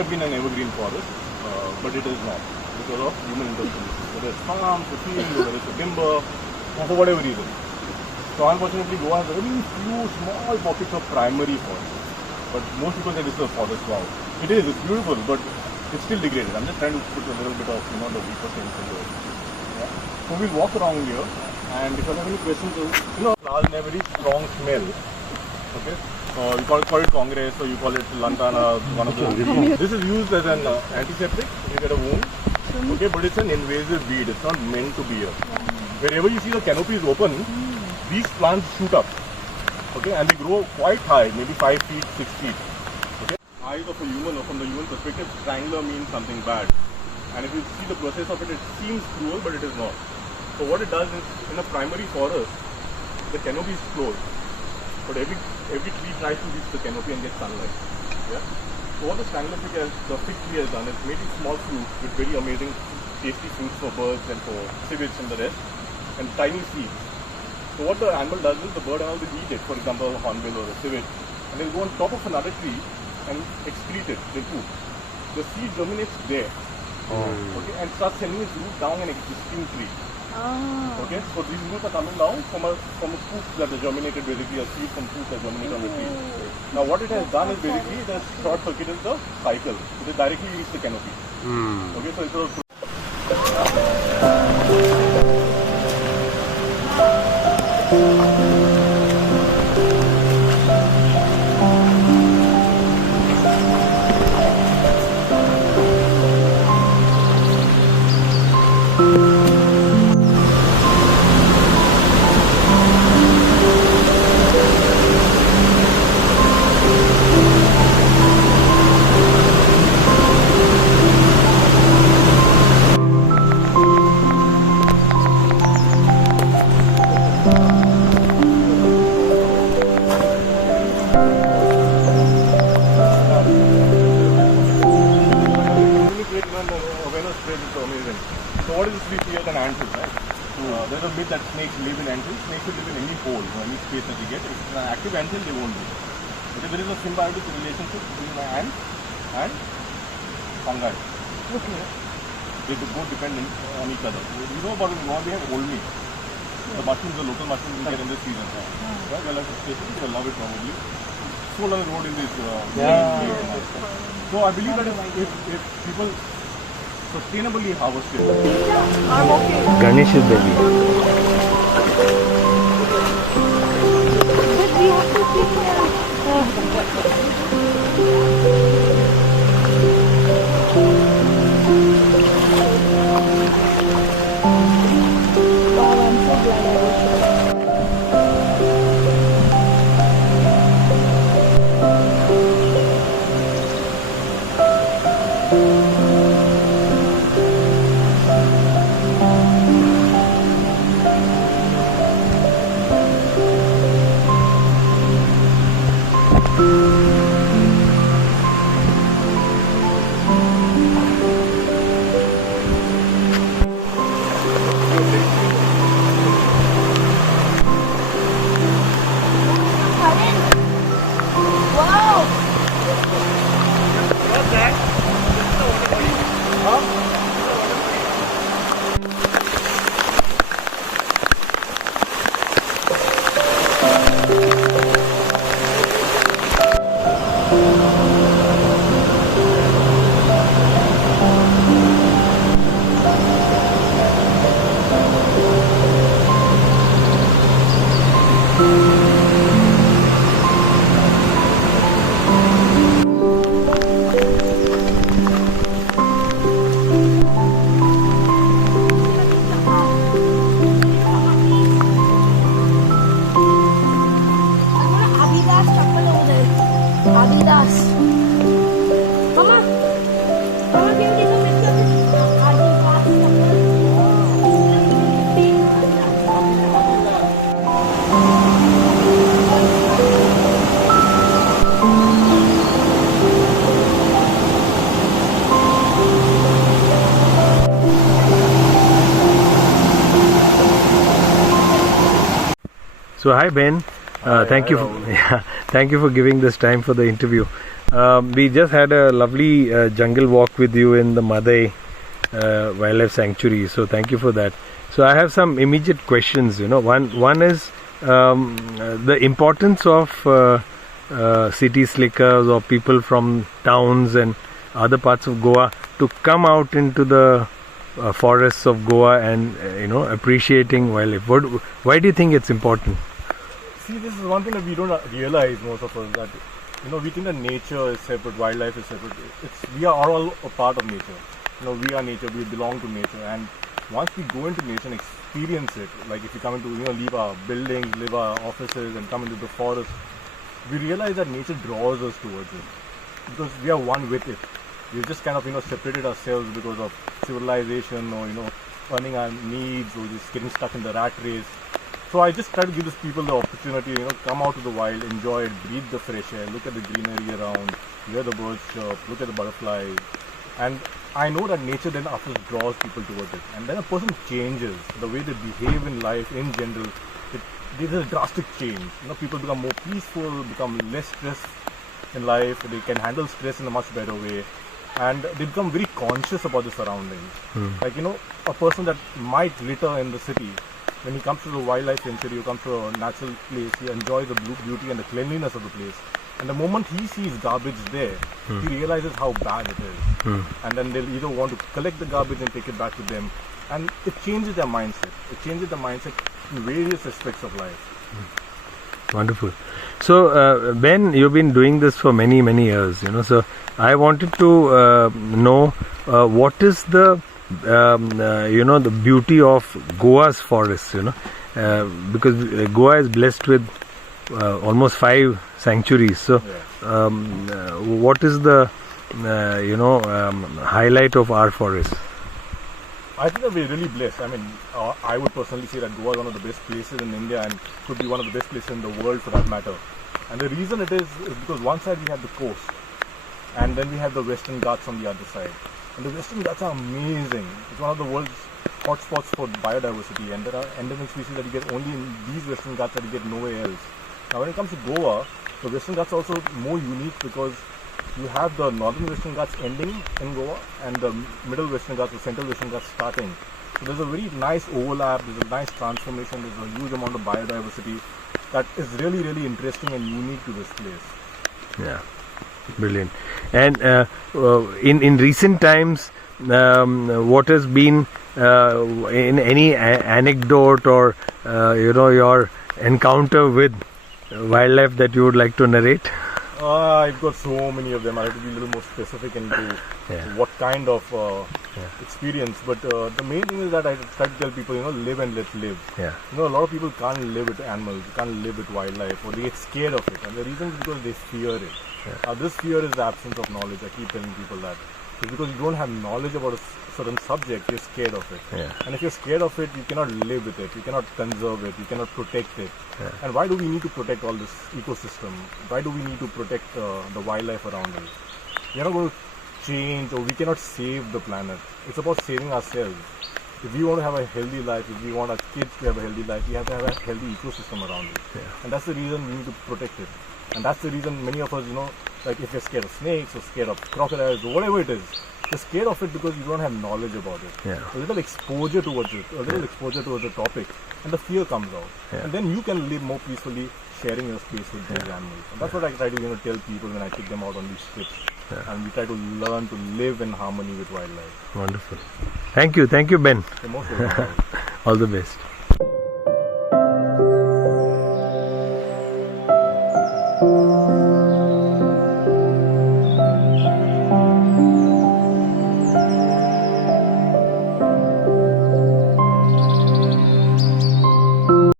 have been an evergreen forest, but it is not because of human interference. Whether it's farms, the fields, whether it's a timber, or for whatever reason. So unfortunately, Goa has very few small pockets of primary forest. But most people say this is a forest. Wow, it's beautiful, but it's still degraded. I'm just trying to put a little bit of the deeper sense into it. Yeah. So we'll walk around here, and if you have any questions, flowers have a very strong smell. Okay. You call it Congress, or you call it Lantana, one of those. This is used as an antiseptic if you get a wound. Okay, but it's an invasive weed. It's not meant to be here. Wherever you see the canopy is open, these plants shoot up. Okay, and they grow quite high, maybe 5 feet, 6 feet. Okay. Eyes of a human, or from the human perspective, strangler means something bad. And if you see the process of it, it seems cruel, but it is not. So what it does is, in a primary forest, the canopy is closed. But every tree tries to reach the canopy and get sunlight. Yeah. So what the strangler fig tree has done is made these small fruits with very amazing, tasty fruits for birds and for civets and the rest, and tiny seeds. So what the animal does is the bird and all will eat it. For example, a hornbill or a civet, and they'll go on top of another tree and excrete it. They poop. The seed germinates there. Okay, and starts sending its root down an existing tree. Okay, so these roots are coming down from a poop that is germinated, basically a seed from poop that germinated on the tree. Now what it has done is basically it has short circuited the cycle. It has directly reached the canopy. Okay, so it's a So what is this we see as an anthill, right? There's a myth that snakes live in anthills. Snakes will live in any hole, any space that they get. If it's an active anthill, they won't live. Because there is a symbiotic relationship between the ant and fungi. Okay. They both depend on each other. You know about Goa, we have old meat. The mushrooms, the local mushrooms we get in this season. Right? They're like a species, they love it probably. So long road in this. So I believe that if people sustainably harvested. Ganesh is baby. So hi Ben, thank you for giving this time for the interview. We just had a lovely jungle walk with you in the Mhadei Wildlife Sanctuary. So thank you for that. So I have some immediate questions. One is the importance of city slickers or people from towns and other parts of Goa to come out into the forests of Goa and appreciating wildlife. Why do you think it's important? See, this is one thing that we don't realize, most of us, that we think that nature is separate, wildlife is separate. We are all a part of nature. We are nature, we belong to nature, and once we go into nature and experience it, like if you come into, leave our buildings, leave our offices and come into the forest, we realize that nature draws us towards it because we are one with it. We've just kind of, separated ourselves because of civilization or, earning our needs or just getting stuck in the rat race. So I just try to give these people the opportunity, come out to the wild, enjoy it, breathe the fresh air, look at the greenery around, hear the birds chirp, look at the butterflies. And I know that nature then after draws people towards it. And then a person changes, the way they behave in life in general, there's a drastic change. People become more peaceful, become less stressed in life, they can handle stress in a much better way. And they become very conscious about the surroundings. Like, a person that might litter in the city, when he comes to the wildlife sanctuary, he comes to a natural place, he enjoys the beauty and the cleanliness of the place. And the moment he sees garbage there, he realizes how bad it is. And then they'll either want to collect the garbage and take it back to them. And it changes their mindset. It changes the mindset in various aspects of life. Wonderful. So, Ben, you've been doing this for many, many years, So, I wanted to know what is the the beauty of Goa's forests, because Goa is blessed with almost 5 sanctuaries. So, what is the highlight of our forests? I think that we're really blessed. I mean, I would personally say that Goa is one of the best places in India and could be one of the best places in the world for that matter. And the reason it is because one side we have the coast and then we have the Western Ghats on the other side. And the Western Ghats are amazing. It's one of the world's hotspots for biodiversity, and there are endemic species that you get only in these Western Ghats that you get nowhere else. Now when it comes to Goa, the Western Ghats are also more unique because you have the northern Western Ghats ending in Goa and the middle Western Ghats or central Western Ghats starting. So there's a very nice overlap, there's a nice transformation, there's a huge amount of biodiversity that is really, really interesting and unique to this place. Yeah, brilliant. And in recent times, what has been in any anecdote or your encounter with wildlife that you would like to narrate? I've got so many of them. I have to be a little more specific into what kind of experience. But the main thing is that I try to tell people, live and let live. Yeah. A lot of people can't live with animals, can't live with wildlife, or they get scared of it. And the reason is because they fear it. This fear is the absence of knowledge. I keep telling people that. It's because you don't have knowledge about a certain subject, you're scared of it. And if you're scared of it, you cannot live with it, you cannot conserve it, you cannot protect it. And why do we need to protect all this ecosystem? Why do we need to protect the wildlife around us? We're not going to change, or we cannot save the planet. It's about saving ourselves. If we want to have a healthy life, if we want our kids to have a healthy life, we have to have a healthy ecosystem around us. And that's the reason we need to protect it. And that's the reason many of us, like if you're scared of snakes or scared of crocodiles or whatever it is, you're scared of it because you don't have knowledge about it. A little exposure towards it, a little exposure towards the topic, and the fear comes out. And then you can live more peacefully sharing your space with these animals. And that's what I try to tell people when I take them out on these trips. And we try to learn to live in harmony with wildlife. Wonderful. Thank you, Ben. You're most welcome. All the best.